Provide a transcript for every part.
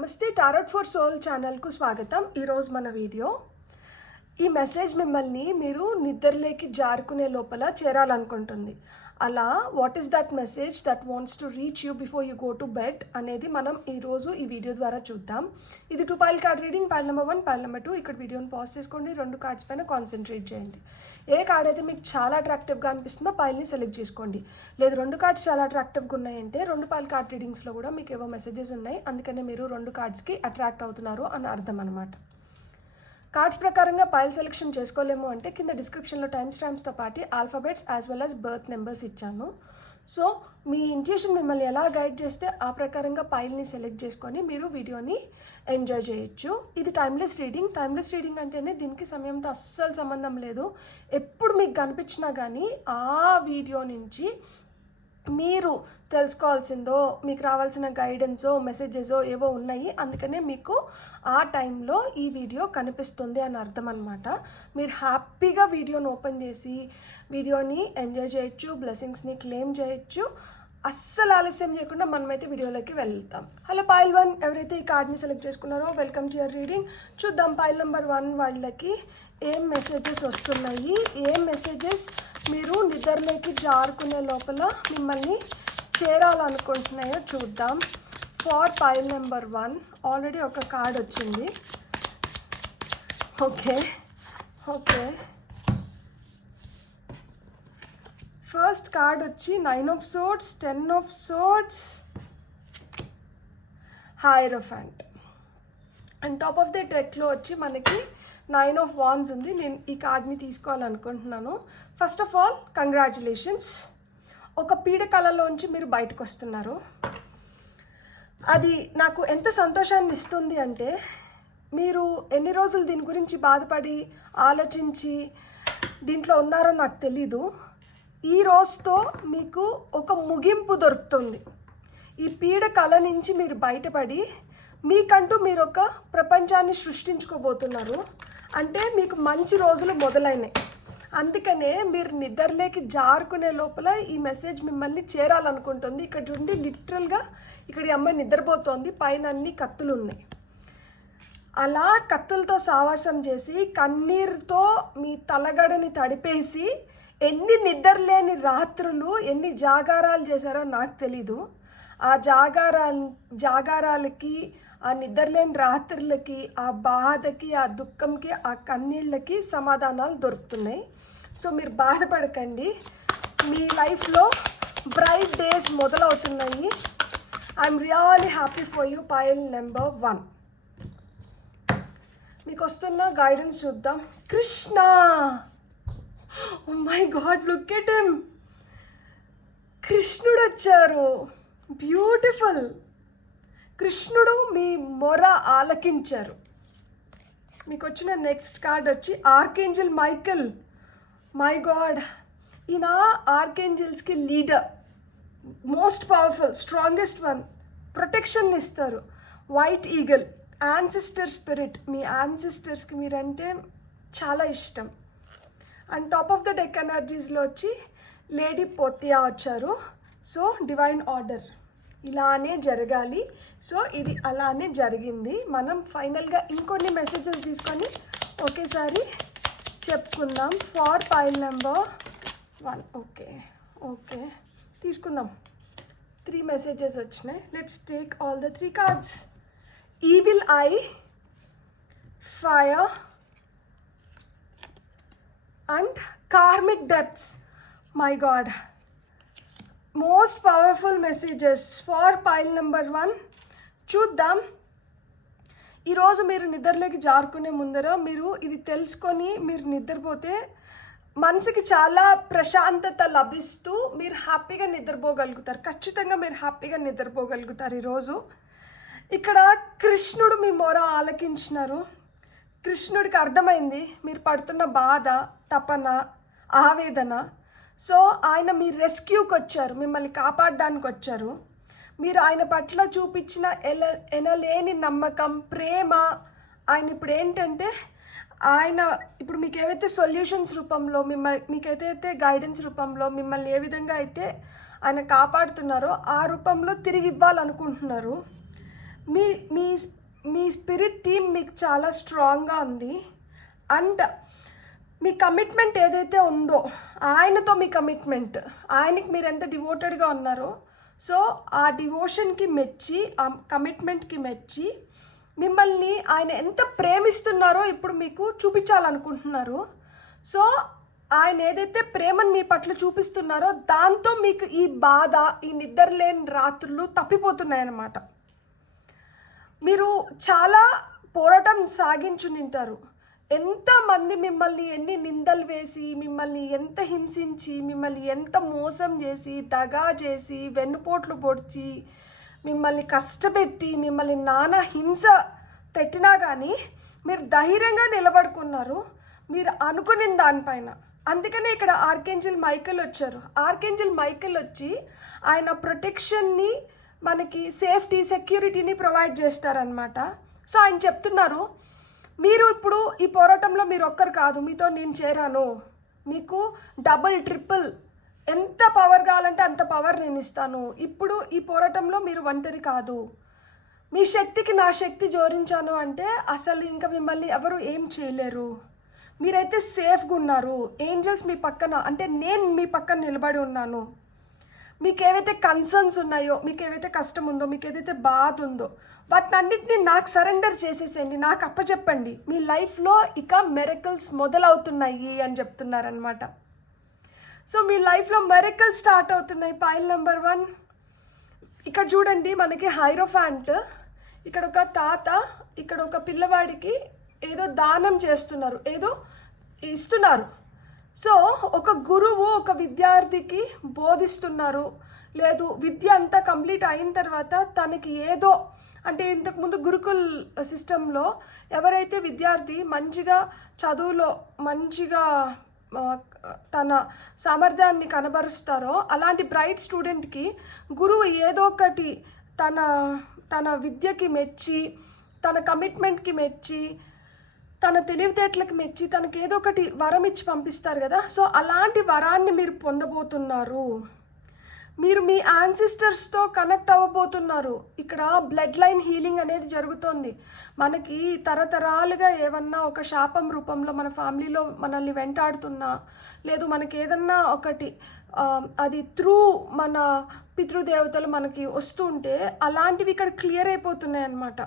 నమస్తే tarot for soul ఛానల్కు స్వాగతం. ఈరోజు మన వీడియో ఈ మెసేజ్ మిమ్మల్ని మీరు నిద్రలేకి జారుకునే లోపల చేరాలనుకుంటుంది. అలా what is that message that wants to reach you before you go to bed అనేది మనం ఈరోజు ఈ వీడియో ద్వారా చూద్దాం. ఇది 2 pile card reading. Pile number 1, pile number 2. ఇక్కడ వీడియోని పాజ్ చేసుకోండి. 2 కార్డ్స్ పైన కాన్సన్ట్రేట్ చేయండి. ఏ కార్డ్ అయితే మీకు చాలా అట్రాక్టివ్గా అనిపిస్తుందో పైల్ని సెలెక్ట్ చేసుకోండి. లేదు 2 కార్డ్స్ చాలా అట్రాక్టివ్గా ఉన్నాయంటే 2 పైల్ కార్డ్ రీడింగ్స్లో కూడా మీకు ఏవో మెసేజెస్ ఉన్నాయి, అందుకనే మీరు 2 కార్డ్స్కి అట్రాక్ట్ అవుతున్నారు అని అర్థం అనమాట. కార్డ్స్ ప్రకారంగా పైల్ సెలెక్షన్ చేసుకోలేము అంటే కింద డిస్క్రిప్షన్లో టైమ్ స్టాంప్స్తో పాటు alphabets as well as berth numbers ఇచ్చాను. సో మీ ఇంట్యూషన్ మిమ్మల్ని ఎలా గైడ్ చేస్తే ఆ ప్రకారంగా పైల్ని సెలెక్ట్ చేసుకొని మీరు వీడియోని ఎంజాయ్ చేయొచ్చు. ఇది టైమ్లెస్ రీడింగ్. టైమ్లెస్ రీడింగ్ అంటేనే దీనికి సమయంతో అస్సలు సంబంధం లేదు. ఎప్పుడు మీకు కనిపించినా కానీ ఆ వీడియో నుంచి మీరు తెలుసుకోవాల్సిందో మీకు రావాల్సిన గైడెన్సో మెసేజెసో ఏవో ఉన్నాయి, అందుకనే మీకు ఆ టైంలో ఈ వీడియో కనిపిస్తుంది అని అర్థం అనమాట. మీరు హ్యాపీగా వీడియోని ఓపెన్ చేసి వీడియోని ఎంజాయ్ చేయొచ్చు, బ్లెస్సింగ్స్ని క్లెయిమ్ చేయొచ్చు. అస్సలు ఆలస్యం చేయకుండా మనమైతే వీడియోలోకి వెళ్తాం. హలో పైల్ 1, ఎవరైతే ఈ కార్డ్ని సెలెక్ట్ చేసుకున్నారో వెల్కమ్ టు యువర్ రీడింగ్. చూద్దాం పైల్ నెంబర్ 1 వాళ్ళకి ఏం మెసేజెస్ వస్తున్నాయి, ఏం మెసేజెస్ మీరు నిద్రలోకి జారుకునే లోపల మిమ్మల్ని చేరాలనుకుంటున్నాయో చూద్దాం. ఫార్ పైల్ నెంబర్ 1 ఆల్రెడీ ఒక కార్డ్ వచ్చింది. ఓకే ఫస్ట్ కార్డ్ వచ్చి 9 of swords, 10 of swords, hierophant. And top of the డెక్లో వచ్చి మనకి 9 ఆఫ్ వాండ్స్ ఉంది. నేను ఈ కార్డ్ని తీసుకోవాలనుకుంటున్నాను. ఫస్ట్ ఆఫ్ ఆల్ కంగ్రాచులేషన్స్, ఒక పీడకలలోంచి మీరు బయటకు వస్తున్నారు. అది నాకు ఎంత సంతోషాన్ని ఇస్తుంది అంటే మీరు ఎన్ని రోజులు దీని గురించి బాధపడి ఆలోచించి దీంట్లో ఉన్నారో నాకు తెలీదు. ఈ రోజుతో మీకు ఒక ముగింపు దొరుకుతుంది. ఈ పీడ కళ నుంచి మీరు బయటపడి మీకంటూ మీరు ఒక ప్రపంచాన్ని సృష్టించుకోబోతున్నారు. అంటే మీకు మంచి రోజులు మొదలైనాయి. అందుకనే మీరు నిద్రలేకి జారుకునే లోపల ఈ మెసేజ్ మిమ్మల్ని చేరాలనుకుంటుంది. ఇక్కడ చూడండి, లిటరల్గా ఇక్కడ ఈ అమ్మాయి నిద్రపోతోంది, పైన అన్ని కత్తులు ఉన్నాయి. అలా కత్తులతో సావాసం చేసి కన్నీరుతో మీ తలగడని తడిపేసి ఎన్ని నిద్రలేని రాత్రులు, ఎన్ని జాగారాలు చేశారో నాకు తెలీదు. ఆ జాగారాలకి, ఆ నిద్రలేని రాత్రులకి, ఆ బాధకి, ఆ దుఃఖంకి, ఆ కన్నీళ్ళకి సమాధానాలు దొరుకుతున్నాయి. సో మీరు బాధపడకండి, మీ లైఫ్లో బ్రైట్ డేస్ మొదలవుతున్నాయి. I'm really happy for you pile number 1. మీకు వస్తున్న గైడెన్స్ చూద్దాం. Krishna, oh my God, look at him. కృష్ణుడు వచ్చారు. బ్యూటిఫుల్. కృష్ణుడు మీ మొర ఆలకించారు. మీకు వచ్చిన నెక్స్ట్ కార్డ్ వచ్చి ఆర్కేంజల్ మైకెల్. మై గాడ్, ఈయన ఆర్కేంజల్స్కి leader, most powerful, strongest one, protection ఇస్తారు. White eagle, ancestor spirit. మీ యాన్సిస్టర్స్కి మీరంటే చాలా ఇష్టం. And top of the deck ఎనర్జీస్లో వచ్చి లేడీ పోతియా వచ్చారు. సో డివైన్ ఆర్డర్, ఇలానే జరగాలి. సో ఇది అలానే జరిగింది. మనం ఫైనల్గా ఇంకొన్ని మెసేజెస్ తీసుకొని ఒకేసారి చెప్పుకుందాం. Far pile number 1. ఓకే తీసుకుందాం. 3 మెసేజెస్ వచ్చినాయి. Let's take all the 3 cards. Evil eye, fire and karmic depths. My god, most powerful messages for pile number 1. చూద్దాం. ఈరోజు మీరు నిద్రలోకి జారుకునే ముందర మీరు ఇది తెలుసుకొని మీరు నిద్రపోతే మనసుకి చాలా ప్రశాంతత లభిస్తూ మీరు హ్యాపీగా నిద్రపోగలుగుతారు. ఖచ్చితంగా మీరు హ్యాపీగా నిద్రపోగలుగుతారు ఈరోజు. ఇక్కడ కృష్ణుడు మీ మొర ఆలకించినారు. కృష్ణుడికి అర్థమైంది మీరు పడుతున్న బాధ, తపన, ఆవేదన. సో ఆయన మీ రెస్క్యూకి వచ్చారు, మిమ్మల్ని కాపాడడానికి వచ్చారు. మీరు ఆయన పట్ల చూపించిన ఎనలేని నమ్మకం, ప్రేమ, ఆయన ఇప్పుడు ఏంటంటే ఆయన ఇప్పుడు మీకు ఏవైతే సొల్యూషన్స్ రూపంలో మీకైతే గైడెన్స్ రూపంలో మిమ్మల్ని ఏ విధంగా అయితే ఆయన కాపాడుతున్నారో ఆ రూపంలో తిరిగి ఇవ్వాలనుకుంటున్నారు. మీ మీ మీ స్పిరిట్ టీమ్ మీకు చాలా స్ట్రాంగ్గా ఉంది. అండ్ మీ కమిట్మెంట్ ఏదైతే ఉందో ఆయనతో, మీ కమిట్మెంట్ ఆయనకి మీరు ఎంత డివోటెడ్గా ఉన్నారో, సో ఆ డివోషన్కి మెచ్చి, ఆ కమిట్మెంట్కి మెచ్చి మిమ్మల్ని ఆయన ఎంత ప్రేమిస్తున్నారో ఇప్పుడు మీకు చూపించాలనుకుంటున్నారు. సో ఆయన ఏదైతే ప్రేమను మీ పట్ల చూపిస్తున్నారో దాంతో మీకు ఈ బాధ, ఈ నిద్రలేని రాత్రులు తప్పిపోతున్నాయన్నమాట. మీరు చాలా పోరాటం సాగించు తింటారు. ఎంతమంది మిమ్మల్ని ఎన్ని నిందలు వేసి, మిమ్మల్ని ఎంత హింసించి, మిమ్మల్ని ఎంత మోసం చేసి, దగా చేసి, వెన్నుపోట్లు పొడిచి, మిమ్మల్ని కష్టపెట్టి, మిమ్మల్ని నానా హింస పెట్టినా కానీ మీరు ధైర్యంగా నిలబడుకున్నారు మీరు అనుకున్న దానిపైన. అందుకనే ఇక్కడ ఆర్కేంజల్ మైకేల్ వచ్చారు. ఆర్కేంజల్ మైకేల్ వచ్చి ఆయన ప్రొటెక్షన్ని, మనకి సేఫ్టీ, సెక్యూరిటీని ప్రొవైడ్ చేస్తారనమాట. సో ఆయన చెప్తున్నారు, మీరు ఇప్పుడు ఈ పోరాటంలో మీరు ఒక్కరు కాదు, మీతో నేను చేరాను, మీకు డబుల్ ట్రిపుల్ ఎంత పవర్ కావాలంటే అంత పవర్ నేను ఇస్తాను. ఇప్పుడు ఈ పోరాటంలో మీరు ఒంటరి కాదు, మీ శక్తికి నా శక్తి జోడించాను అంటే అసలు ఇంకా మిమ్మల్ని ఎవరు ఏం చేయలేరు. మీరైతే సేఫ్గా ఉన్నారు. ఏంజల్స్ మీ పక్కన, అంటే నేను మీ పక్కన నిలబడి ఉన్నాను. మీకు ఏవైతే కన్సర్న్స్ ఉన్నాయో, మీకు ఏవైతే కష్టం ఉందో, మీకు ఏదైతే బాధ ఉందో వాటిని అన్నిటినీ నాకు సరెండర్ చేసేసేయండి, నాకు అప్పచెప్పండి. మీ లైఫ్లో ఇక మిరకల్స్ మొదలవుతున్నాయి అని చెప్తున్నారనమాట. సో మీ లైఫ్లో మిరకల్స్ స్టార్ట్ అవుతున్నాయి. పైల్ నెంబర్ 1 ఇక్కడ చూడండి, మనకి హైరోఫాంట్, ఇక్కడ ఒక తాత, ఇక్కడ ఒక పిల్లవాడికి ఏదో దానం చేస్తున్నారు, ఏదో ఇస్తున్నారు. సో ఒక గురువు ఒక విద్యార్థికి బోధిస్తున్నారు. లేదు, విద్య అంతా కంప్లీట్ అయిన తర్వాత తనకి ఏదో, అంటే ఇంతకుముందు గురుకుల్ సిస్టంలో ఎవరైతే విద్యార్థి మంచిగా చదువులో మంచిగా తన సామర్థ్యాన్ని కనబరుస్తారో అలాంటి బ్రైట్ స్టూడెంట్కి గురువు ఏదో ఒకటి తన విద్యకి మెచ్చి, తన కమిట్మెంట్కి మెచ్చి, తన తెలివితేటలకు మెచ్చి తనకి ఏదో ఒకటి వరం ఇచ్చి పంపిస్తారు కదా. సో అలాంటి వరాన్ని మీరు పొందబోతున్నారు. మీరు మీ యాన్సిస్టర్స్తో కనెక్ట్ అవ్వబోతున్నారు. ఇక్కడ బ్లడ్ లైన్ హీలింగ్ అనేది జరుగుతోంది. మనకి తరతరాలుగా ఏమన్నా ఒక శాపం రూపంలో మన ఫ్యామిలీలో మనల్ని వెంటాడుతున్నా, లేదు మనకి ఏదన్నా ఒకటి అది త్రూ మన పితృదేవతలు మనకి వస్తుంటే అలాంటివి ఇక్కడ క్లియర్ అయిపోతున్నాయి అన్నమాట.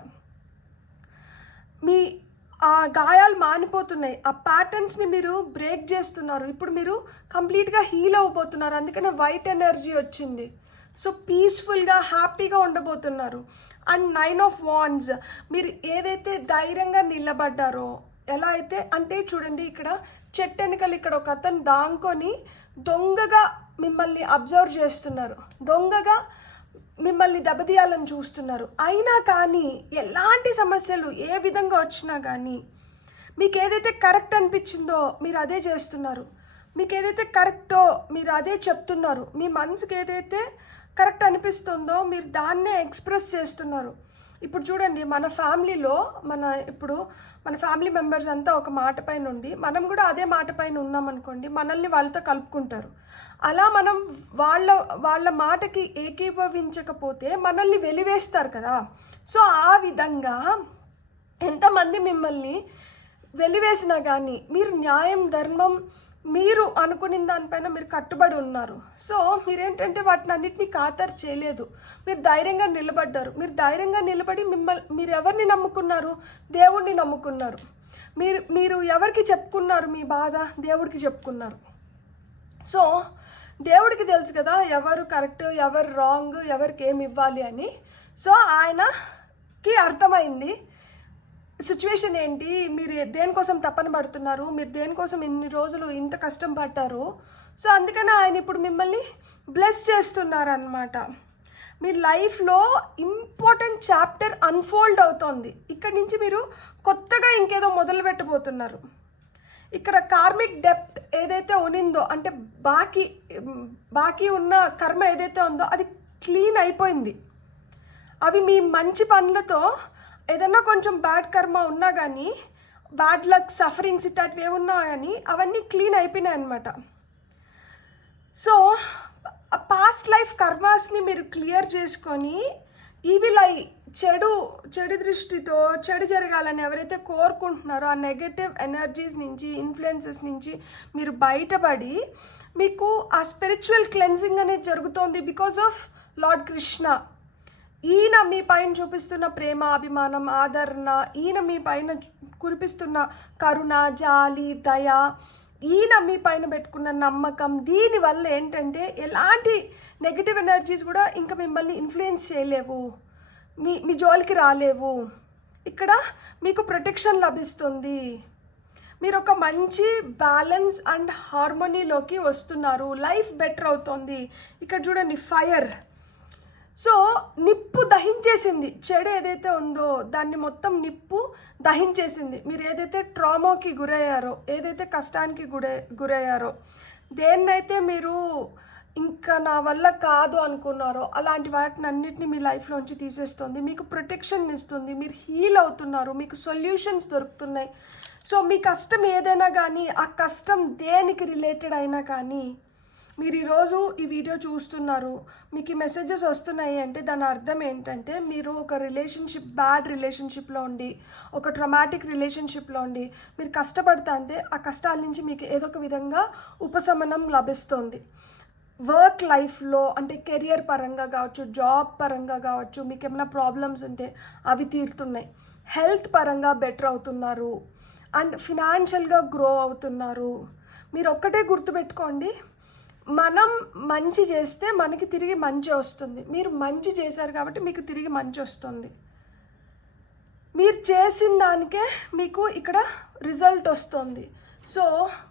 మీ ఆ గాయాలు మానిపోతున్నాయి, ఆ ప్యాటర్న్స్ని మీరు బ్రేక్ చేస్తున్నారు. ఇప్పుడు మీరు కంప్లీట్గా హీల్ అవ్వబోతున్నారు. అందుకనే వైట్ ఎనర్జీ వచ్చింది. సో పీస్ఫుల్గా, హ్యాపీగా ఉండబోతున్నారు. అండ్ 9 ఆఫ్ వాండ్స్, మీరు ఏదైతే ధైర్యంగా నిలబడ్డారో, ఎలా అయితే అంటే చూడండి, ఇక్కడ చెట్టు వెనకలు ఇక్కడ ఒక అతను దాంకొని దొంగగా మిమ్మల్ని అబ్జర్వ్ చేస్తున్నారు, దొంగగా మిమ్మల్ని దెబ్బతీయాలని చూస్తున్నారు. అయినా కానీ ఎలాంటి సమస్యలు ఏ విధంగా వచ్చినా కానీ మీకు ఏదైతే కరెక్ట్ అనిపించిందో మీరు అదే చేస్తున్నారు. మీకు ఏదైతే కరెక్టో మీరు అదే చెప్తున్నారు. మీ మనసుకి ఏదైతే కరెక్ట్ అనిపిస్తుందో మీరు దాన్నే ఎక్స్ప్రెస్ చేస్తున్నారు. ఇప్పుడు చూడండి, మన ఫ్యామిలీలో మన ఫ్యామిలీ మెంబర్స్ అంతా ఒక మాట పైన ఉండి మనం కూడా అదే మాట పైన ఉన్నామనుకోండి, మనల్ని వాళ్ళతో కలుపుకుంటారు. అలా మనం వాళ్ళ మాటకి ఏకీభవించకపోతే మనల్ని వెలివేస్తారు కదా. సో ఆ విధంగా ఎంతమంది మిమ్మల్ని వెలివేసినా కానీ మీరు న్యాయం, ధర్మం, మీరు అనుకున్న దానిపైన మీరు కట్టుబడి ఉన్నారు. సో మీరేంటంటే వాటిని అన్నిటినీ ఖాతరు చేయలేదు. మీరు ధైర్యంగా నిలబడ్డారు. మీరు ధైర్యంగా నిలబడి మీరు ఎవరిని నమ్ముకున్నారు? దేవుడిని నమ్ముకున్నారు. మీరు ఎవరికి చెప్పుకున్నారు మీ బాధ? దేవుడికి చెప్పుకున్నారు. సో దేవుడికి తెలుసు కదా ఎవరు కరెక్ట్, ఎవరు రాంగ్, ఎవరికి ఏమి ఇవ్వాలి అని. సో ఆయనకి అర్థమైంది సిచ్యువేషన్ ఏంటి, మీరు దేనికోసం తపన పడుతున్నారు, మీరు దేనికోసం ఇన్ని రోజులు ఇంత కష్టం పడ్డారు. సో అందుకని ఆయన ఇప్పుడు మిమ్మల్ని బ్లెస్ చేస్తున్నారనమాట. మీ లైఫ్లో ఇంపార్టెంట్ చాప్టర్ అన్ఫోల్డ్ అవుతోంది. ఇక్కడి నుంచి మీరు కొత్తగా ఇంకేదో మొదలు పెట్టబోతున్నారు. ఇక్కడ కార్మిక్ డెప్ట్ ఏదైతే ఉనిందో, అంటే బాకీ ఉన్న కర్మ ఏదైతే ఉందో అది క్లీన్ అయిపోయింది. అవి మీ మంచి పనులతో ఏదన్నా కొంచెం బ్యాడ్ కర్మ ఉన్నా కానీ, బ్యాడ్ లక్, సఫరింగ్స్ ఇట్లాంటివి ఏమున్నా కానీ అవన్నీ క్లీన్ అయిపోయినాయి అనమాట. సో పాస్ట్ లైఫ్ కర్మాస్ని మీరు క్లియర్ చేసుకొని ఈవిల్ ఐ, చెడు దృష్టితో చెడు జరగాలని ఎవరైతే కోరుకుంటున్నారో ఆ నెగటివ్ ఎనర్జీస్ నుంచి, ఇన్ఫ్లుయెన్సెస్ నుంచి మీరు బయటపడి మీకు ఆ స్పిరిచువల్ క్లెన్జింగ్ అనేది జరుగుతోంది బికాజ్ ఆఫ్ లార్డ్ కృష్ణ. ఈయన మీ పైన చూపిస్తున్న ప్రేమ, అభిమానం, ఆదరణ, ఈయన మీ పైన కురిపిస్తున్న కరుణ, జాలి, దయ, ఈయన మీ పైన పెట్టుకున్న నమ్మకం, దీనివల్ల ఏంటంటే ఎలాంటి నెగిటివ్ ఎనర్జీస్ కూడా ఇంకా మిమ్మల్ని ఇన్ఫ్లుయెన్స్ చేయలేవు, మీ జోలికి రాలేవు. ఇక్కడ మీకు ప్రొటెక్షన్ లభిస్తుంది. మీరు ఒక మంచి బ్యాలెన్స్ అండ్ హార్మోనీలోకి వస్తున్నారు. లైఫ్ బెటర్ అవుతుంది. ఇక్కడ చూడండి, ఫైర్. సో నిప్పు దహించేసింది. చెడు ఏదైతే ఉందో దాన్ని మొత్తం నిప్పు దహించేసింది. మీరు ఏదైతే ట్రామాకి గురయ్యారో, ఏదైతే కష్టానికి గురయ్యారో, దేన్నైతే మీరు ఇంకా నా వల్ల కాదు అనుకున్నారో అలాంటి వాటిని అన్నిటిని మీ లైఫ్లోంచి తీసేస్తుంది. మీకు ప్రొటెక్షన్ ఇస్తుంది. మీరు హీల్ అవుతున్నారు. మీకు సొల్యూషన్స్ దొరుకుతున్నాయి. సో మీ కష్టం ఏదైనా కానీ, ఆ కష్టం దేనికి రిలేటెడ్ అయినా కానీ, మీరు ఈరోజు ఈ వీడియో చూస్తున్నారు, మీకు ఈ మెసేజెస్ వస్తున్నాయి అంటే దాని అర్థం ఏంటంటే మీరు ఒక బ్యాడ్ రిలేషన్షిప్లో ఉండి, ఒక ట్రమాటిక్ రిలేషన్షిప్లో ఉండి మీరు కష్టపడతా అంటే ఆ కష్టాల నుంచి మీకు ఏదో ఒక విధంగా ఉపశమనం లభిస్తుంది. వర్క్ లైఫ్లో అంటే కెరియర్ పరంగా కావచ్చు, జాబ్ పరంగా కావచ్చు, మీకు ఏమైనా ప్రాబ్లమ్స్ ఉంటే అవి తీరుతున్నాయి. హెల్త్ పరంగా బెటర్ అవుతున్నారు అండ్ ఫినాన్షియల్గా గ్రో అవుతున్నారు. మీరు ఒక్కటే గుర్తుపెట్టుకోండి, మనం మంచి చేస్తే మనకి తిరిగి మంచి వస్తుంది. మీరు మంచి చేశారు కాబట్టి మీకు తిరిగి మంచి వస్తుంది. మీరు చేసిన దానికే మీకు ఇక్కడ రిజల్ట్ వస్తుంది. సో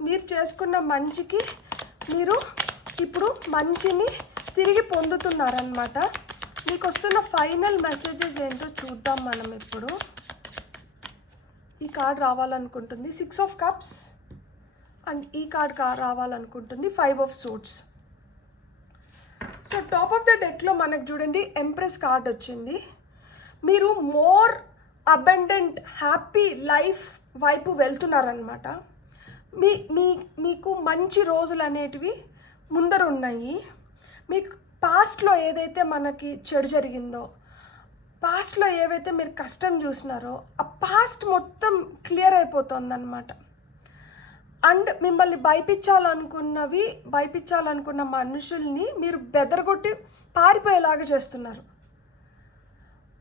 మీరు చేసుకున్న మంచికి మీరు ఇప్పుడు మంచిని తిరిగి పొందుతున్నారనమాట. మీకు వస్తున్న ఫైనల్ మెసేజెస్ ఏంటో చూద్దాం మనం. ఇప్పుడు ఈ కార్డ్ రావాలనుకుంటుంది 6 ఆఫ్ కప్స్ అండ్ ఈ కార్డ్ రావాలనుకుంటుంది 5 of suits. So top of the డెక్లో మనకు చూడండి ఎంప్రెస్ కార్డ్ వచ్చింది. మీరు మోర్ అబండెంట్ హ్యాపీ లైఫ్ వైపు వెళ్తున్నారనమాట. మీకు మంచి రోజులు అనేటివి ముందర ఉన్నాయి. మీకు పాస్ట్లో ఏదైతే మనకి చెడు జరిగిందో, పాస్ట్లో ఏవైతే మీరు కష్టం చూసినారో ఆ పాస్ట్ మొత్తం క్లియర్ అయిపోతుందన్నమాట. అండ్ మిమ్మల్ని భయపించాలనుకున్న మనుషుల్ని మీరు బెదరగొట్టి పారిపోయేలాగా చేస్తున్నారు.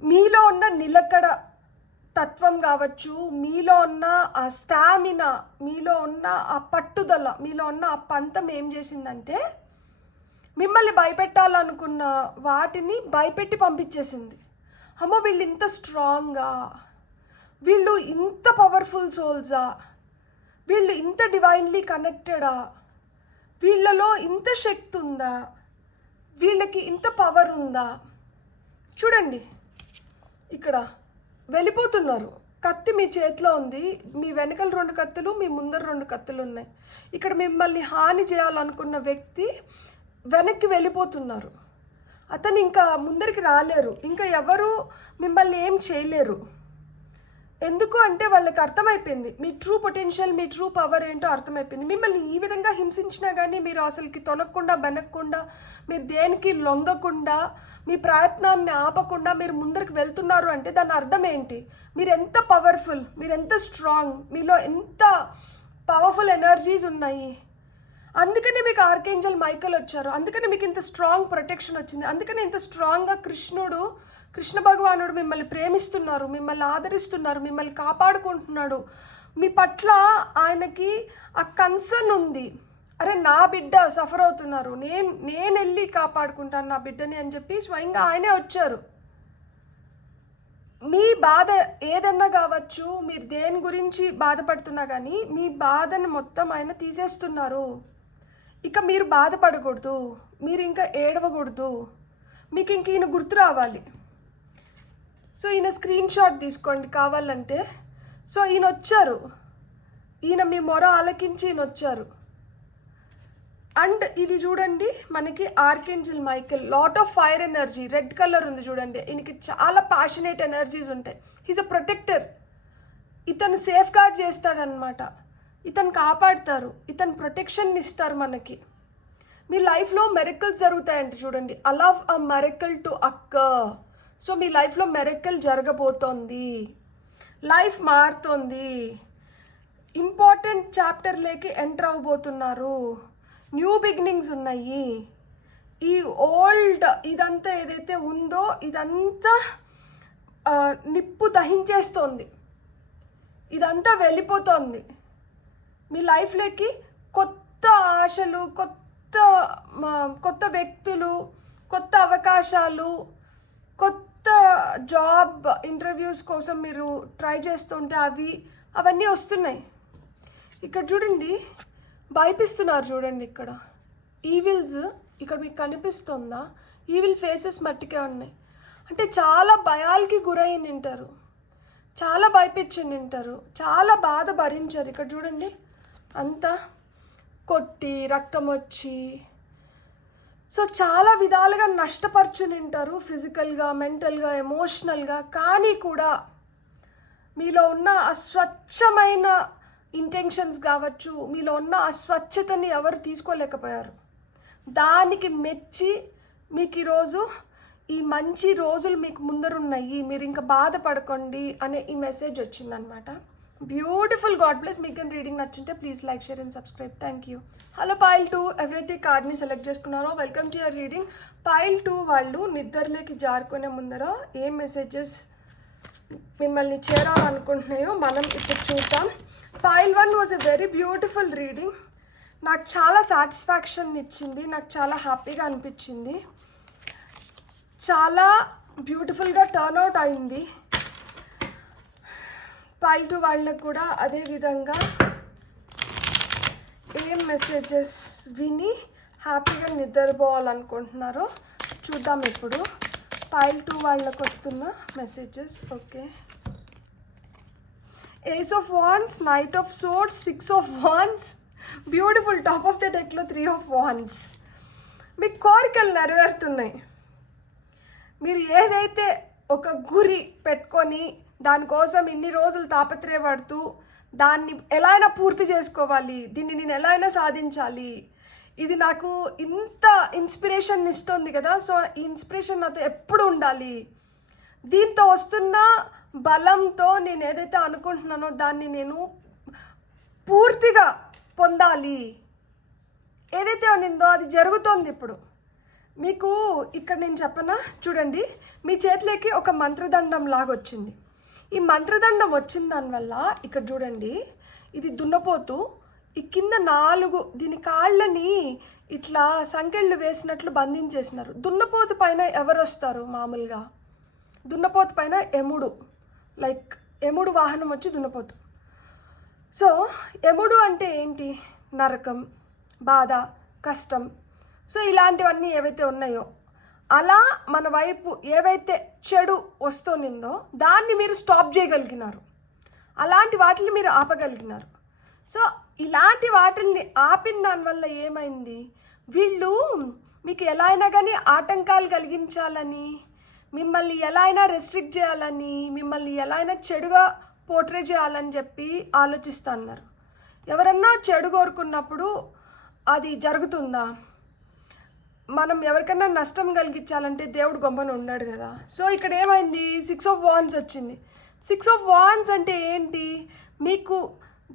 మీలో ఉన్న నిలకడ తత్వం కావచ్చు, మీలో ఉన్న ఆ స్టామినా, మీలో ఉన్న ఆ పట్టుదల, మీలో ఉన్న ఆ పంతం ఏం చేసిందంటే మిమ్మల్ని భయపెట్టాలనుకున్న వాటిని భయపెట్టి పంపించేసింది. అమ్మో వీళ్ళు ఇంత స్ట్రాంగా, వీళ్ళు ఇంత పవర్ఫుల్ సోల్సా, వీళ్ళు ఇంత డివైన్లీ కనెక్టెడా, వీళ్ళలో ఇంత శక్తి ఉందా, వీళ్ళకి ఇంత పవర్ ఉందా. చూడండి ఇక్కడ వెళ్ళిపోతున్నారు. కత్తి మీ చేతిలో ఉంది. మీ వెనకల 2 కత్తులు, మీ ముందర 2 కత్తులు ఉన్నాయి. ఇక్కడ మిమ్మల్ని హాని చేయాలనుకున్న వ్యక్తి వెనక్కి వెళ్ళిపోతున్నారు. అతను ఇంకా ముందరికి రాలేరు. ఇంకా ఎవరు మిమ్మల్ని ఏం చేయలేరు. ఎందుకు అంటే వాళ్ళకి అర్థమైపోయింది మీ ట్రూ పొటెన్షియల్, మీ ట్రూ పవర్ ఏంటో అర్థమైపోయింది. మిమ్మల్ని ఈ విధంగా హింసించినా కానీ మీరు అసలుకి తొనకుండా, బెనక్కుండా, మీరు దేనికి లొంగకుండా, మీ ప్రయత్నాన్ని ఆపకుండా మీరు ముందరికి వెళ్తున్నారు అంటే దాని అర్థం ఏంటి? మీరు ఎంత పవర్ఫుల్, మీరు ఎంత స్ట్రాంగ్, మీలో ఎంత పవర్ఫుల్ ఎనర్జీస్ ఉన్నాయి. అందుకని మీకు ఆర్కేంజల్ మైకల్ వచ్చారు. అందుకని మీకు ఇంత స్ట్రాంగ్ ప్రొటెక్షన్ వచ్చింది. అందుకని ఇంత స్ట్రాంగ్గా కృష్ణ భగవానుడు మిమ్మల్ని ప్రేమిస్తున్నారు, మిమ్మల్ని ఆదరిస్తున్నారు, మిమ్మల్ని కాపాడుకుంటున్నాడు. మీ పట్ల ఆయనకి ఆ కన్సర్న్ ఉంది. అరే నా బిడ్డ సఫర్ అవుతున్నారు, నేను వెళ్ళి కాపాడుకుంటాను నా బిడ్డని అని చెప్పి స్వయంగా ఆయనే వచ్చారు. మీ బాధ ఏదన్నా కావచ్చు, మీరు దేని గురించి బాధపడుతున్నా కానీ మీ బాధను మొత్తం ఆయన తీసేస్తున్నారు. ఇక మీరు బాధపడకూడదు, మీరు ఇంకా ఏడవకూడదు, మీకు ఇంక ఈయన గుర్తు రావాలి. సో ఈయన స్క్రీన్ షాట్ తీసుకోండి కావాలంటే. సో ఈయన వచ్చారు, ఈయన మీ మొర ఆలకించి ఈయన వచ్చారు. అండ్ ఇది చూడండి మనకి archangel Michael, lot of fire energy, red colour ఉంది చూడండి. ఈయనకి చాలా ప్యాషనేట్ ఎనర్జీస్ ఉంటాయి. He's a protector. ఇతను సేఫ్ గార్డ్ చేస్తాడనమాట, ఇతను కాపాడుతారు, ఇతను ప్రొటెక్షన్ ఇస్తారు మనకి. మీ లైఫ్లో మెరికల్స్ జరుగుతాయంట చూడండి. Allow a miracle to occur. So మీ లైఫ్లో మెరకల్ జరగబోతోంది, లైఫ్ మారుతోంది, ఇంపార్టెంట్ చాప్టర్లోకి ఎంటర్ అవ్వబోతున్నారు, న్యూ బిగినింగ్స్ ఉన్నాయి. ఈ ఓల్డ్ ఇదంతా ఏదైతే ఉందో ఇదంతా నిప్పు దహించేస్తోంది, ఇదంతా వెళ్ళిపోతోంది. మీ లైఫ్లోకి కొత్త ఆశలు, కొత్త వ్యక్తులు, కొత్త అవకాశాలు, కొత్త జాబ్ ఇంటర్వ్యూస్ కోసం మీరు ట్రై చేస్తుంటే అవన్నీ వస్తున్నాయి. ఇక్కడ చూడండి, భయపిస్తున్నారు చూడండి. ఇక్కడ ఈవిల్స్ ఇక్కడ మీకు కనిపిస్తుందా? ఈవిల్ ఫేసెస్ మట్టికే ఉన్నాయి. అంటే చాలా భయాలకి గురై నింటారు, చాలా భయపించి నింటారు, చాలా బాధ భరించారు. ఇక్కడ చూడండి, అంతా కొట్టి రక్తం వచ్చి, సో చాలా విధాలుగా నష్టపరుచు నింటారు, ఫిజికల్గా, మెంటల్గా, ఎమోషనల్గా. కానీ కూడా మీలో ఉన్న అస్వచ్ఛమైన ఇంటెన్షన్స్ కావచ్చు, మీలో ఉన్న అస్వచ్ఛతని ఎవరు తీసుకోలేకపోయారు. దానికి మెచ్చి మీకు ఈరోజు ఈ మంచి రోజులు మీకు ముందరున్నాయి, మీరు ఇంకా బాధపడకండి అనే ఈ మెసేజ్ వచ్చిందనమాట. బ్యూటిఫుల్. God bless. మీకు రీడింగ్ నచ్చుంటే please like, share and subscribe. Thank you. Hello pile 2, ఎవరైతే కార్డ్ని సెలెక్ట్ చేసుకున్నారో welcome to your reading. Pile 2 వాళ్ళు నిద్రలోకి జారుకునే ముందర ఏ మెసేజెస్ మిమ్మల్ని చేరాలనుకుంటున్నాయో మనం ఇప్పుడు చూద్దాం. Pile 1 was a very beautiful reading. నాకు చాలా సాటిస్ఫాక్షన్ ఇచ్చింది, నాకు చాలా హ్యాపీగా అనిపించింది, చాలా బ్యూటిఫుల్గా టర్న్అవుట్ అయింది. పైల్ 2 వాళ్ళకు కూడా అదే విధంగా ఏం మెసేజెస్ విని హ్యాపీగా నిద్రపోవాలనుకుంటున్నారో చూద్దాం ఇప్పుడు. పైల్ 2 వాళ్ళకు వస్తున్న messages. Okay, ace of wands, knight of swords, 6 of wands, beautiful. Top of the డెక్లో 3 ఆఫ్ వాన్స్. మీ కోరికలు నెరవేరుతున్నాయి. మీరు ఏదైతే ఒక గురి పెట్టుకొని దానికోసం ఇన్ని రోజులు తాపత్రయపడుతూ దాన్ని ఎలా అయినా పూర్తి చేసుకోవాలి, దీన్ని నేను ఎలా అయినా సాధించాలి, ఇది నాకు ఇంత ఇన్స్పిరేషన్ ఇస్తుంది కదా, సో ఈ ఇన్స్పిరేషన్ నాతో ఎప్పుడు ఉండాలి, దీంతో వస్తున్న బలంతో నేను ఏదైతే అనుకుంటున్నానో దాన్ని నేను పూర్తిగా పొందాలి, ఏదైతే ఉన్నిందో అది జరుగుతోంది ఇప్పుడు. మీకు ఇక్కడ నేను చెప్పనా, చూడండి, మీ చేతిలోకి ఒక మంత్రదండం లాగా వచ్చింది. ఈ మంత్రదండం వచ్చిన దానివల్ల ఇక్కడ చూడండి, ఇది దున్నపోతు, ఈ కింద 4 దీని కాళ్ళని ఇట్లా సంకెళ్ళు వేసినట్లు బంధించేసినారు. దున్నపోతు పైన ఎవరు వస్తారు? మామూలుగా దున్నపోతు పైన ఎముడు, లైక్ ఎముడు వాహనం వచ్చి దున్నపోతు. సో ఎముడు అంటే ఏంటి? నరకం, బాధ, కష్టం. సో ఇలాంటివన్నీ ఏవైతే ఉన్నాయో, అలా మన వైపు ఏవైతే చెడు వస్తుందో దాన్ని మీరు స్టాప్ చేయగలిగినారు, అలాంటి వాటిని మీరు ఆపగలిగినారు. సో ఇలాంటి వాటిని ఆపిన దానివల్ల ఏమైంది, వీళ్ళు మీకు ఎలా అయినా కానీ ఆటంకాలు కలిగించాలని, మిమ్మల్ని ఎలా అయినా రెస్ట్రిక్ట్ చేయాలని, మిమ్మల్ని ఎలా అయినా చెడుగా పోర్ట్రే చేయాలని చెప్పి ఆలోచిస్తా అన్నారు. ఎవరన్నా చెడు కోరుకున్నప్పుడు అది జరుగుతుందా? మనం ఎవరికైనా నష్టం కలిగించాలంటే దేవుడు గొప్పన ఉన్నాడు కదా. సో ఇక్కడ ఏమైంది, 6 ఆఫ్ వాన్స్ వచ్చింది. 6 ఆఫ్ వాన్స్ అంటే ఏంటి? మీకు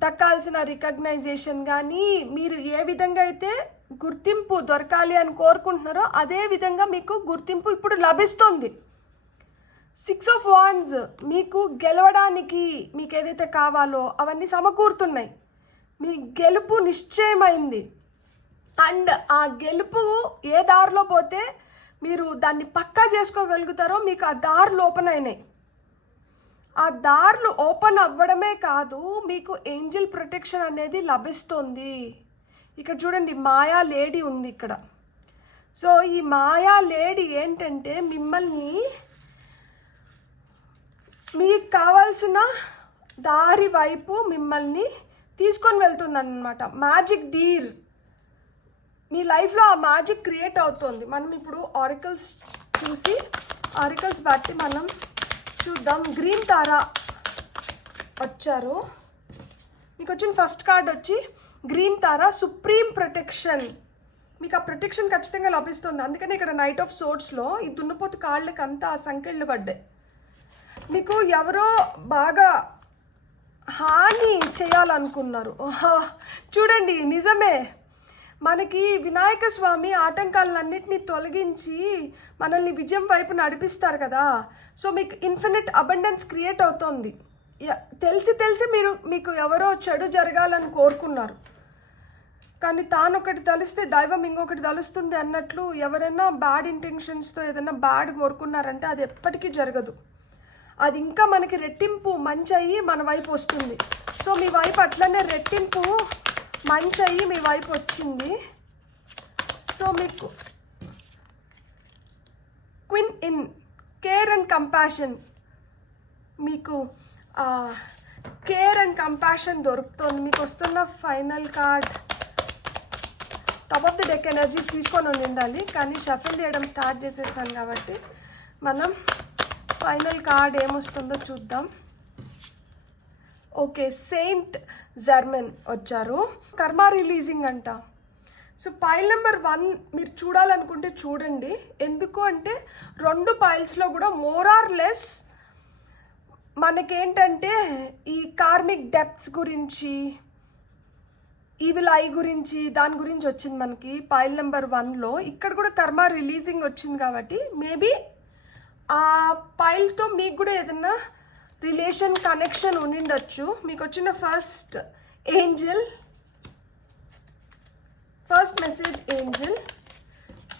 దక్కాల్సిన రికగ్నైజేషన్ కానీ, మీరు ఏ విధంగా అయితే గుర్తింపు దొరకాలి అని కోరుకుంటున్నారో అదే విధంగా మీకు గుర్తింపు ఇప్పుడు లభిస్తుంది. 6 ఆఫ్ వాన్స్ మీకు గెలవడానికి మీకు ఏదైతే కావాలో అవన్నీ సమకూరుతున్నాయి. మీ గెలుపు నిశ్చయమైంది. అండ్ ఆ గెలుపు ఏ దారిలో పోతే మీరు దాన్ని పక్కా చేసుకోగలుగుతారో మీకు ఆ దారులు ఓపెన్ అయినాయి. ఆ దారులు ఓపెన్ అవ్వడమే కాదు, మీకు ఏంజల్ ప్రొటెక్షన్ అనేది లభిస్తుంది. ఇక్కడ చూడండి, మాయా లేడీ ఉంది ఇక్కడ. సో ఈ మాయా లేడీ ఏంటంటే మిమ్మల్ని మీకు కావాల్సిన దారి వైపు మిమ్మల్ని తీసుకొని వెళ్తుందన్నమాట. మ్యాజిక్ డీర్ మీ లైఫ్లో ఆ మ్యాజిక్ క్రియేట్ అవుతుంది. మనం ఇప్పుడు ఆరికల్స్ చూసి ఆరికల్స్ బట్టి మనం చూద్దాం. గ్రీన్ తారా వచ్చారు. మీకు వచ్చిన ఫస్ట్ కార్డ్ వచ్చి గ్రీన్ తారా, సుప్రీం ప్రొటెక్షన్. మీకు ఆ ప్రొటెక్షన్ ఖచ్చితంగా లభిస్తుంది. అందుకని ఇక్కడ నైట్ ఆఫ్ సోర్ట్స్లో ఈ దున్నపోతు కాళ్ళకి అంతా ఆ సంకెళ్ళు పడ్డాయి. మీకు ఎవరో బాగా హాని చేయాలనుకున్నారు. చూడండి, నిజమే. మనకి వినాయక స్వామి ఆటంకాలన్నింటినీ తొలగించి మనల్ని విజయం వైపు నడిపిస్తారు కదా. సో మీకు ఇన్ఫినిట్ అబండెన్స్ క్రియేట్ అవుతోంది. తెలిసి మీకు ఎవరో చెడు జరగాలని కోరుకున్నారు, కానీ తానొకటి తలిస్తే దైవం ఇంకొకటి తలుస్తుంది అన్నట్లు ఎవరైనా బ్యాడ్ ఇంటెన్షన్స్తో ఏదైనా బ్యాడ్ కోరుకున్నారంటే అది ఎప్పటికీ జరగదు. అది ఇంకా మనకి రెట్టింపు మంచి అయ్యి మన వైపు వస్తుంది. సో మీ వైపు అట్లనే రెట్టింపు మంచి అయ్యి మీ వైపు వచ్చింది. సో మీకు queen in care and compassion, మీకు కేర్ అండ్ కంపాషన్ దొరుకుతుంది. మీకు వస్తున్న final card top of the deck energies తీసుకొని ఉండాలి, కానీ షఫిల్ చేయడం స్టార్ట్ చేసేసాను కాబట్టి మనం ఫైనల్ కార్డ్ ఏమొస్తుందో చూద్దాం. ఓకే, సెయింట్ జర్మన్ వచ్చారు. కర్మ రిలీజింగ్ అంట. సో పైల్ నెంబర్ 1 మీరు చూడాలనుకుంటే చూడండి. ఎందుకు అంటే 2 పైల్స్లో కూడా మోర్ ఆర్ లెస్ మనకేంటంటే ఈ కార్మిక్ డెప్త్స్ గురించి, ఈవిల్ ఐ గురించి, దాని గురించి వచ్చింది మనకి పైల్ నెంబర్ 1లో. ఇక్కడ కూడా కర్మ రిలీజింగ్ వచ్చింది కాబట్టి మేబీ ఆ పైల్తో మీకు కూడా ఏదన్నా రిలేషన్ కనెక్షన్ ఉండిండొచ్చు. మీకు వచ్చిన first message Angel,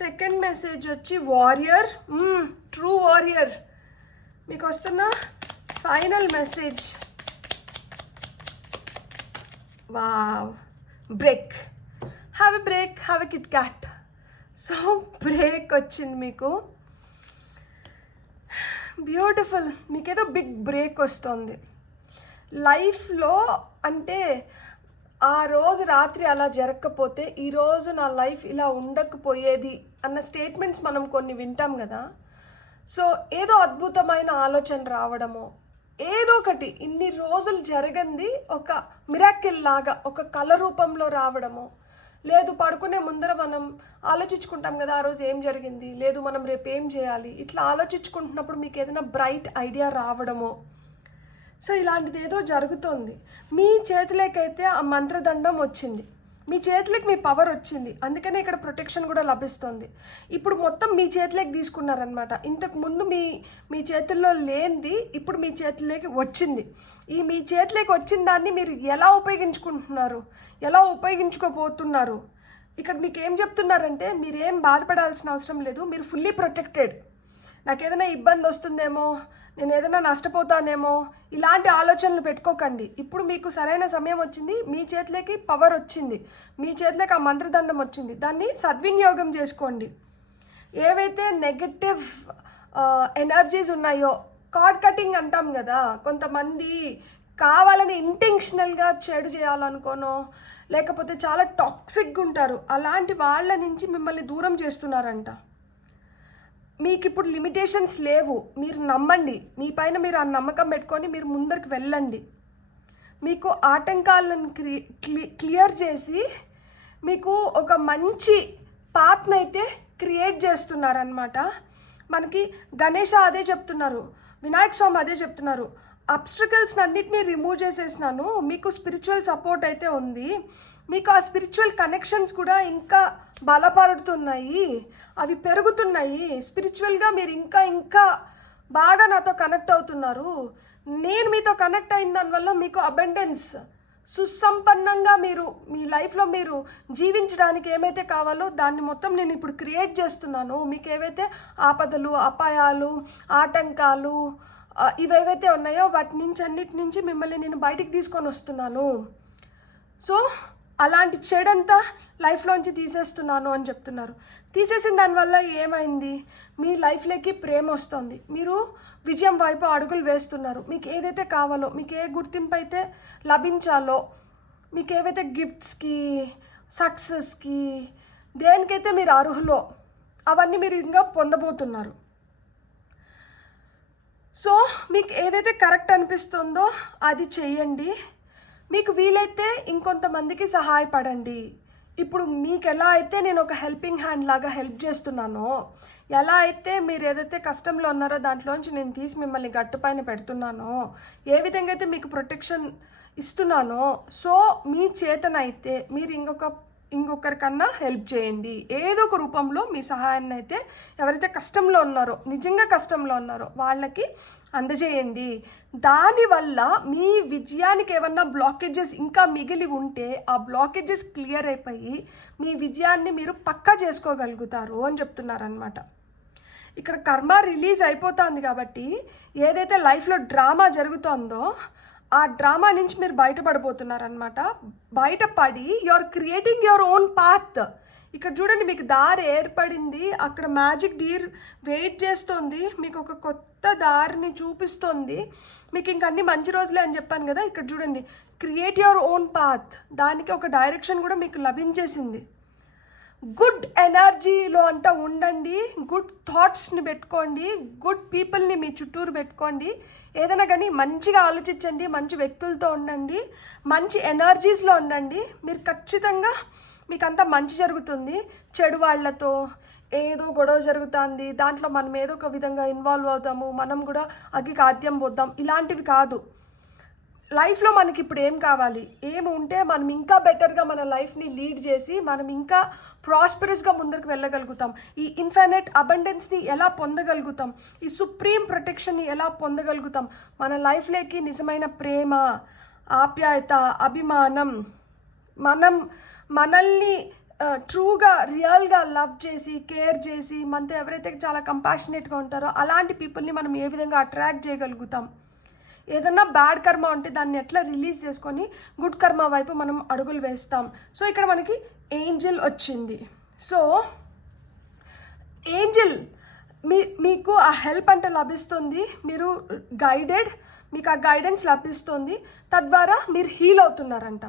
second message వచ్చి వారియర్, ట్రూ వారియర్. మీకు వస్తున్న final message wow, break. Have a break, have a Kit Kat. So break వచ్చింది మీకు. బ్యూటిఫుల్. మీకేదో బిగ్ బ్రేక్ వస్తుంది లైఫ్లో. అంటే ఆ రోజు రాత్రి అలా జరగకపోతే ఈరోజు నా లైఫ్ ఇలా ఉండకపోయేది అన్న స్టేట్మెంట్స్ మనం కొన్ని వింటాం కదా. సో ఏదో అద్భుతమైన ఆలోచన రావడము, ఏదో ఒకటి ఇన్ని రోజులు జరగంది ఒక మిరాకిల్ లాగా ఒక కళ రూపంలో రావడము, లేదు పడుకునే ముందర మనం ఆలోచించుకుంటాం కదా ఆ రోజు ఏం జరిగింది, లేదు మనం రేపు ఏం చేయాలి, ఇట్లా ఆలోచించుకుంటున్నప్పుడు మీకు ఏదైనా బ్రైట్ ఐడియా రావడమో. సో ఇలాంటిది ఏదో జరుగుతుంది. మీ చేతిలోకైతే ఆ మంత్రదండం వచ్చింది, మీ చేతిలోకి మీ పవర్ వచ్చింది. అందుకనే ఇక్కడ ప్రొటెక్షన్ కూడా లభిస్తుంది. ఇప్పుడు మొత్తం మీ చేతిలోకి తీసుకున్నారనమాట. ఇంతకు ముందు మీ చేతుల్లో లేనిది ఇప్పుడు మీ చేతిలోకి వచ్చింది. ఈ మీ చేతిలోకి వచ్చిన దాన్ని మీరు ఎలా ఉపయోగించుకుంటున్నారు, ఎలా ఉపయోగించుకోబోతున్నారు. ఇక్కడ మీకు ఏం చెప్తున్నారంటే మీరేం బాధపడాల్సిన అవసరం లేదు, మీరు ఫుల్లీ ప్రొటెక్టెడ్. నాకు ఏదైనా ఇబ్బంది వస్తుందేమో, నేను ఏదైనా నష్టపోతానేమో, ఇలాంటి ఆలోచనలు పెట్టుకోకండి. ఇప్పుడు మీకు సరైన సమయం వచ్చింది, మీ చేతిలోకి పవర్ వచ్చింది, మీ చేతిలోకి ఆ మంత్రదండం వచ్చింది. దాన్ని సద్వినియోగం చేసుకోండి. ఏవైతే నెగటివ్ ఎనర్జీస్ ఉన్నాయో, కార్డ్ కటింగ్ అంటాం కదా, కొంతమంది కావాలని ఇంటెన్షనల్గా చెడు చేయాలనుకోనో, లేకపోతే చాలా టాక్సిక్గా ఉంటారు, అలాంటి వాళ్ళ నుంచి మిమ్మల్ని దూరం చేస్తున్నారంట. మీకు ఇప్పుడు లిమిటేషన్స్ లేవు, మీరు నమ్మండి. మీ పైన మీరు ఆ నమ్మకం పెట్టుకొని మీరు ముందరికి వెళ్ళండి. మీకు ఆటంకాలను క్లియర్ చేసి మీకు ఒక మంచి పాత్ని అయితే క్రియేట్ చేస్తున్నారనమాట. మనకి గణేష అదే చెప్తున్నారు, వినాయక స్వామి అదే చెప్తున్నారు. అబ్స్ట్రికల్స్ని అన్నిటినీ రిమూవ్ చేసేసినాను, మీకు స్పిరిచువల్ సపోర్ట్ అయితే ఉంది, మీకు ఆ స్పిరిచువల్ కనెక్షన్స్ కూడా ఇంకా బలపడుతున్నాయి, అవి పెరుగుతున్నాయి. స్పిరిచువల్గా మీరు ఇంకా బాగా నాతో కనెక్ట్ అవుతున్నారు. నేను మీతో కనెక్ట్ అయిన దానివల్ల మీకు అబండెన్స్, సుసంపన్నంగా మీరు మీ లైఫ్లో మీరు జీవించడానికి ఏమైతే కావాలో దాన్ని మొత్తం నేను ఇప్పుడు క్రియేట్ చేస్తున్నాను. మీకు ఏవైతే ఆపదలు, అపాయాలు, ఆటంకాలు ఇవేవైతే ఉన్నాయో వాటి నుంచి అన్నిటి నుంచి మిమ్మల్ని నేను బయటికి తీసుకొని వస్తున్నాను. సో అలాంటి చెడంతా లైఫ్లోంచి తీసేస్తున్నాను అని చెప్తున్నారు. తీసేసిన దానివల్ల ఏమైంది, మీ లైఫ్లోకి ప్రేమ వస్తుంది, మీరు విజయం వైపు అడుగులు వేస్తున్నారు. మీకు ఏదైతే కావాలో, మీకు ఏ గుర్తింపు అయితే లభించాలో, మీకు ఏవైతే గిఫ్ట్స్కి, సక్సెస్కి, దేనికైతే మీరు అర్హులో అవన్నీ మీరు ఇంకా పొందబోతున్నారు. సో మీకు ఏదైతే కరెక్ట్ అనిపిస్తుందో అది చెయ్యండి. మీకు వీలైతే ఇంకొంతమందికి సహాయపడండి. ఇప్పుడు మీకు ఎలా అయితే నేను ఒక హెల్పింగ్ హ్యాండ్ లాగా హెల్ప్ చేస్తున్నానో, ఎలా అయితే మీరు ఏదైతే కష్టంలో ఉన్నారో దాంట్లోంచి నేను తీసి మిమ్మల్ని గట్టుపైన పెడుతున్నానో, ఏ విధంగా అయితే మీకు ప్రొటెక్షన్ ఇస్తున్నానో, సో మీ చేతనైతే మీరు ఇంకొకరికన్నా హెల్ప్ చేయండి. ఏదో ఒక రూపంలో మీ సహాయాన్ని అయితే ఎవరైతే కష్టంలో ఉన్నారో, నిజంగా కష్టంలో ఉన్నారో వాళ్ళకి అందజేయండి. దానివల్ల మీ విజయానికి ఏమన్నా బ్లాకేజెస్ ఇంకా మిగిలి ఉంటే ఆ బ్లాకేజెస్ క్లియర్ అయిపోయి మీ విజయాన్ని మీరు పక్కా చేసుకోగలుగుతారు అని చెప్తున్నారనమాట. ఇక్కడ కర్మ రిలీజ్ అయిపోతుంది కాబట్టి ఏదైతే లైఫ్లో డ్రామా జరుగుతోందో ఆ డ్రామా నుంచి మీరు బయటపడిపోతున్నారనమాట. బయటపడి you're creating your own path. ఇక్కడ చూడండి, మీకు దారి ఏర్పడింది, అక్కడ మ్యాజిక్ డీర్ వెయిట్ చేస్తుంది, మీకు ఒక కొత్త దారిని చూపిస్తుంది. మీకు ఇంక అన్ని మంచి రోజులే అని చెప్పాను కదా, ఇక్కడ చూడండి, క్రియేట్ యువర్ ఓన్ పాత్, దానికి ఒక డైరెక్షన్ కూడా మీకు లభించేసింది. గుడ్ ఎనర్జీలో అంట ఉండండి, గుడ్ థాట్స్ని పెట్టుకోండి, గుడ్ పీపుల్ని మీ చుట్టూరు పెట్టుకోండి. ఏదైనా కానీ మంచిగా ఆలోచించండి, మంచి వ్యక్తులతో ఉండండి, మంచి ఎనర్జీస్లో ఉండండి. మీరు ఖచ్చితంగా మీకు అంతా మంచి జరుగుతుంది. చెడు వాళ్ళతో ఏదో గొడవ జరుగుతుంది, దాంట్లో మనం ఏదో ఒక విధంగా ఇన్వాల్వ్ అవుతాము, మనం కూడా అగ్గికి ఆద్యం పోద్దాం, ఇలాంటివి కాదు. లైఫ్లో మనకి ఇప్పుడు ఏం కావాలి, ఏమి ఉంటే మనం ఇంకా బెటర్గా మన లైఫ్ని లీడ్ చేసి మనం ఇంకా ప్రాస్పరస్గా ముందుకు వెళ్ళగలుగుతాం. ఈ ఇన్ఫైనైట్ అబండెన్స్ని ఎలా పొందగలుగుతాం, ఈ సుప్రీం ప్రొటెక్షన్ని ఎలా పొందగలుగుతాం, మన లైఫ్లోకి నిజమైన ప్రేమ, ఆప్యాయత, అభిమానం, మనల్ని ట్రూగా రియల్గా లవ్ చేసి కేర్ చేసి మనతో ఎవరైతే చాలా కంపాషనేట్గా ఉంటారో అలాంటి పీపుల్ని మనం ఏ విధంగా అట్రాక్ట్ చేయగలుగుతాం. ఏదన్నా బ్యాడ్ కర్మ ఉంటే దాన్ని ఎట్లా రిలీజ్ చేసుకొని గుడ్ కర్మ వైపు మనం అడుగులు వేస్తాం. సో ఇక్కడ మనకి ఏంజెల్ వచ్చింది. సో ఏంజెల్ మీకు ఆ హెల్ప్ అంటే లభిస్తుంది, మీరు గైడెడ్, మీకు ఆ గైడెన్స్ లభిస్తుంది, తద్వారా మీరు హీల్ అవుతున్నారంట.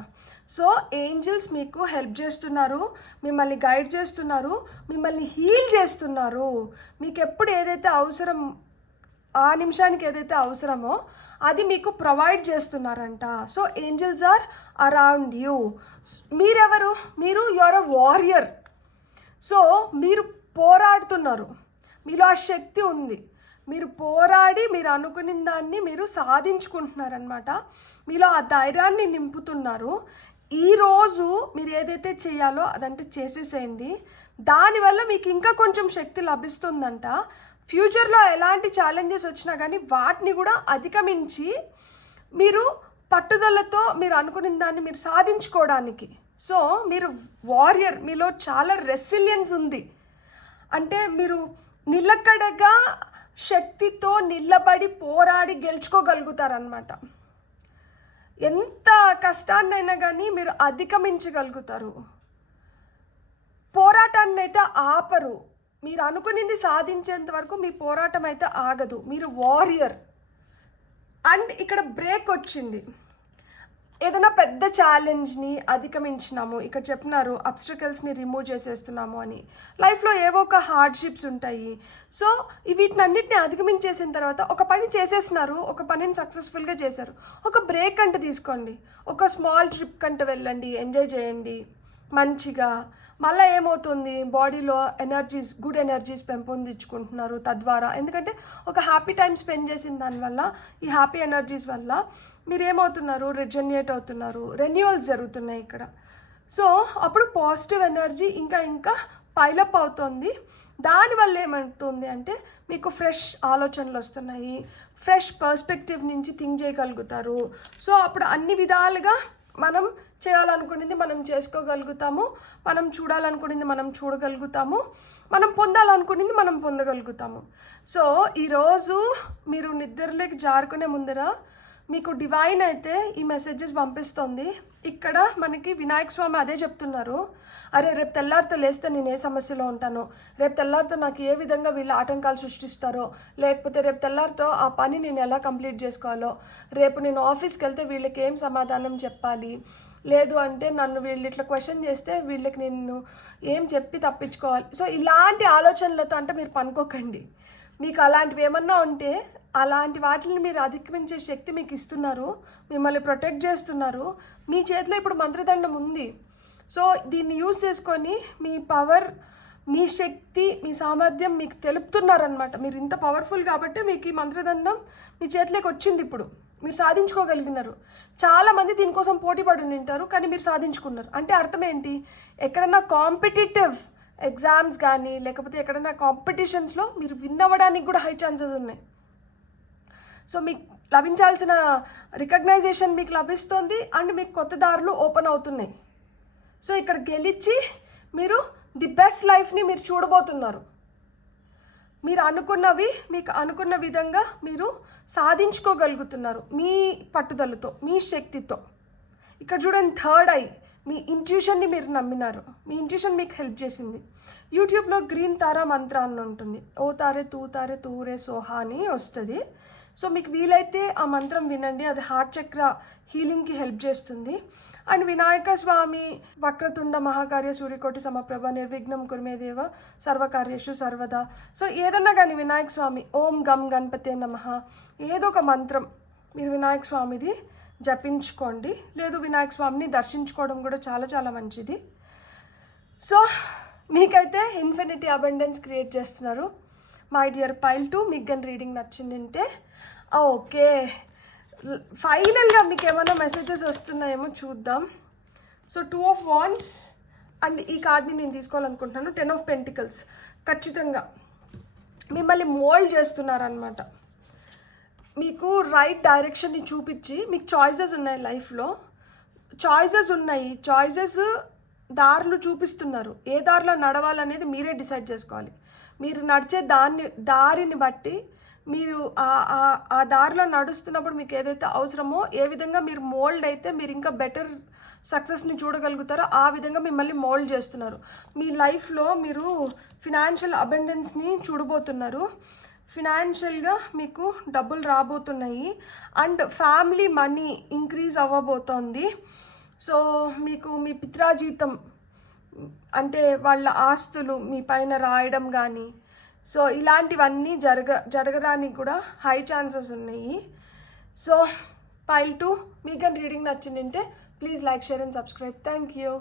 సో ఏంజెల్స్ మీకు హెల్ప్ చేస్తున్నారు, మిమ్మల్ని గైడ్ చేస్తున్నారు, మిమ్మల్ని హీల్ చేస్తున్నారు. మీకు ఎప్పుడు ఏదైతే అవసరం, ఆ నిమిషానికి ఏదైతే అవసరమో అది మీకు ప్రొవైడ్ చేస్తున్నారంట. So angels are around you. మీరెవరు? మీరు యువర్ అ వారియర్. సో మీరు పోరాడుతున్నారు, మీలో ఆ శక్తి ఉంది, మీరు పోరాడి మీరు అనుకున్న దాన్ని మీరు సాధించుకుంటున్నారనమాట. మీలో ఆ ధైర్యాన్ని నింపుతున్నారు. ఈరోజు మీరు ఏదైతే చేయాలో అదంటే చేసేసేయండి. దానివల్ల మీకు ఇంకా కొంచెం శక్తి లభిస్తుందంట. ఫ్యూచర్లో ఎలాంటి ఛాలెంజెస్ వచ్చినా కానీ వాటిని కూడా అధిగమించి మీరు పట్టుదలతో మీరు అనుకున్న దాన్ని మీరు సాధించుకోవడానికి. సో మీరు వారియర్, మీలో చాలా రెసిలియన్స్ ఉంది. అంటే మీరు నిలకడగా శక్తితో నిలబడి పోరాడి గెలుచుకోగలుగుతారనమాట. ఎంత కష్టాన్నైనా కానీ మీరు అధిగమించగలుగుతారు. పోరాటాన్ని అయితే ఆపరు. మీరు అనుకునేది సాధించేంత వరకు మీ పోరాటం అయితే ఆగదు. మీరు వారియర్. అండ్ ఇక్కడ బ్రేక్ వచ్చింది. ఏదైనా పెద్ద ఛాలెంజ్ని అధిగమించినాము, ఇక్కడ చెప్తున్నారు అబ్స్టకల్స్ని రిమూవ్ చేసేస్తున్నాము అని. లైఫ్లో ఏవో ఒక హార్డ్షిప్స్ ఉంటాయి. సో వీటిని అన్నిటిని అధిగమించేసిన తర్వాత ఒక పని చేసేసినారు, ఒక పనిని సక్సెస్ఫుల్గా చేశారు, ఒక బ్రేక్ అంటే తీసుకోండి, ఒక స్మాల్ ట్రిప్ కంటే వెళ్ళండి, ఎంజాయ్ చేయండి మంచిగా. మళ్ళీ ఏమవుతుంది, బాడీలో ఎనర్జీస్, గుడ్ ఎనర్జీస్ పెంపొందించుకుంటున్నారు తద్వారా. ఎందుకంటే ఒక హ్యాపీ టైం స్పెండ్ చేసిన దానివల్ల, ఈ హ్యాపీ ఎనర్జీస్ వల్ల మీరు ఏమవుతున్నారు, రిజనరేట్ అవుతున్నారు, రెన్యూవల్స్ జరుగుతున్నాయి ఇక్కడ. సో అప్పుడు పాజిటివ్ ఎనర్జీ ఇంకా ఇంకా పైలప్ అవుతుంది. దానివల్ల ఏమవుతుంది అంటే మీకు ఫ్రెష్ ఆలోచనలు వస్తున్నాయి, ఫ్రెష్ పర్స్పెక్టివ్ నుంచి థింక్ చేయగలుగుతారు. సో అప్పుడు అన్ని విధాలుగా మనం చేయాలనుకునేది మనం చేసుకోగలుగుతాము, మనం చూడాలనుకునేది మనం చూడగలుగుతాము, మనం పొందాలనుకునేది మనం పొందగలుగుతాము. సో ఈరోజు మీరు నిద్రలోకి జారుకునే ముందర మీకు డివైన్ అయితే ఈ మెసేజెస్ పంపిస్తుంది. ఇక్కడ మనకి వినాయక స్వామి అదే చెప్తున్నారు, అరే రేపు తెల్లారితో లేస్తే నేను ఏ సమస్యలో ఉంటానో, రేపు తెల్లారితో నాకు ఏ విధంగా వీళ్ళు ఆటంకాలు సృష్టిస్తారో, లేకపోతే రేపు తెల్లారితో ఆ పని నేను ఎలా కంప్లీట్ చేసుకోవాలో, రేపు నేను ఆఫీస్కి వెళ్తే వీళ్ళకి ఏం సమాధానం చెప్పాలి, లేదు అంటే నన్ను వీళ్ళు ఇట్లా క్వశ్చన్ చేస్తే వీళ్ళకి నేను ఏం చెప్పి తప్పించుకోవాలి. సో ఇలాంటి ఆలోచనలతో అంటే మీరు పనుకోకండి. మీకు అలాంటివి ఏమన్నా ఉంటే అలాంటి వాటిని మీరు అధిగమించే శక్తి మీకు ఇస్తున్నారు, మిమ్మల్ని ప్రొటెక్ట్ చేస్తున్నారు. మీ చేతిలో ఇప్పుడు మంత్రదండం ఉంది. సో దీన్ని యూజ్ చేసుకొని మీ పవర్, మీ శక్తి, మీ సామర్థ్యం మీకు తెలుపుతున్నారనమాట. మీరు ఇంత పవర్ఫుల్ కాబట్టి మీకు ఈ మంత్రదండం మీ చేతిలోకి వచ్చింది. ఇప్పుడు మీరు సాధించుకోగలిగినారు. చాలామంది దీనికోసం పోటీ పడి ఉంటారు, కానీ మీరు సాధించుకున్నారు. అంటే అర్థం ఏంటి? ఎక్కడన్నా కాంపిటేటివ్ ఎగ్జామ్స్ కానీ లేకపోతే ఎక్కడన్నా కాంపిటీషన్స్లో మీరు విన్ అవ్వడానికి కూడా హై ఛాన్సెస్ ఉన్నాయి. సో మీకు లభించాల్సిన రికగ్నైజేషన్ మీకు లభిస్తుంది అండ్ మీకు కొత్త దారులు ఓపెన్ అవుతున్నాయి. సో ఇక్కడ గెలిచి మీరు ది బెస్ట్ లైఫ్ని మీరు చూడబోతున్నారు. మీరు అనుకున్నవి మీకు అనుకున్న విధంగా మీరు సాధించుకోగలుగుతున్నారు మీ పట్టుదలతో, మీ శక్తితో. ఇక్కడ చూడండి, థర్డ్ ఐ, మీ ఇంట్యూషన్ని మీరు నమ్మినారు. మీ ఇంట్యూషన్ మీకు హెల్ప్ చేసింది. యూట్యూబ్లో గ్రీన్ తారా మంత్ర అని ఉంటుంది. ఓ తారే తూ రే సోహా అని వస్తుంది. సో మీకు వీలైతే ఆ మంత్రం వినండి, అది హార్ట్ చక్ర హీలింగ్కి హెల్ప్ చేస్తుంది. అండ్ వినాయక స్వామి వక్రతుండ మహాకార్య సూర్యకోటి సమప్రభ నిర్విఘ్నం కుర్మేదేవ సర్వకార్యేషు సర్వదా. సో ఏదన్నా కానీ వినాయక స్వామి ఓం గం గణపతే నమః ఏదో ఒక మంత్రం మీరు వినాయక స్వామిది జపించుకోండి. లేదు వినాయక స్వామిని దర్శించుకోవడం కూడా చాలా చాలా మంచిది. సో మీకైతే ఇన్ఫినిటీ అబండెన్స్ క్రియేట్ చేస్తున్నారు. మై డియర్ పైల్ 2, మీకు కానీ రీడింగ్ నచ్చిందంటే ఓకే. ఫైనల్గా మీకు ఏమైనా మెసేజెస్ వస్తున్నాయేమో చూద్దాం. సో 2 of Wands అండ్ ఈ కార్డ్ని నేను తీసుకోవాలనుకుంటున్నాను. 10 of Pentacles. ఖచ్చితంగా మిమ్మల్ని మోల్డ్ చేస్తున్నారనమాట. మీకు రైట్ డైరెక్షన్ని చూపించి, మీకు చాయిసెస్ ఉన్నాయి లైఫ్లో, చాయిసెస్ దారులు చూపిస్తున్నారు. ఏ దారిలో నడవాలనేది మీరే డిసైడ్ చేసుకోవాలి. మీరు నడిచే దారిని బట్టి మీరు ఆ దారిలో నడుస్తున్నప్పుడు మీకు ఏదైతే అవసరమో, ఏ విధంగా మీరు మోల్డ్ అయితే మీరు ఇంకా బెటర్ సక్సెస్ని చూడగలుగుతారో ఆ విధంగా మిమ్మల్ని మోల్డ్ చేస్తున్నారు. మీ లైఫ్లో మీరు ఫినాన్షియల్ అబెండెన్స్ని చూడబోతున్నారు. ఫినాన్షియల్గా మీకు డబ్బులు రాబోతున్నాయి అండ్ ఫ్యామిలీ మనీ ఇంక్రీజ్ అవ్వబోతోంది. సో మీకు మీ పిత్రాజీతం అంటే వాళ్ళ ఆస్తులు మీ పైన రాయడం కానీ, సో ఇలాంటివన్నీ జరగడానికి కూడా హై ఛాన్సెస్ ఉన్నాయి. సో పైల్ 2 మీకు కానీ రీడింగ్ నచ్చిందంటే please like, share and subscribe. Thank you.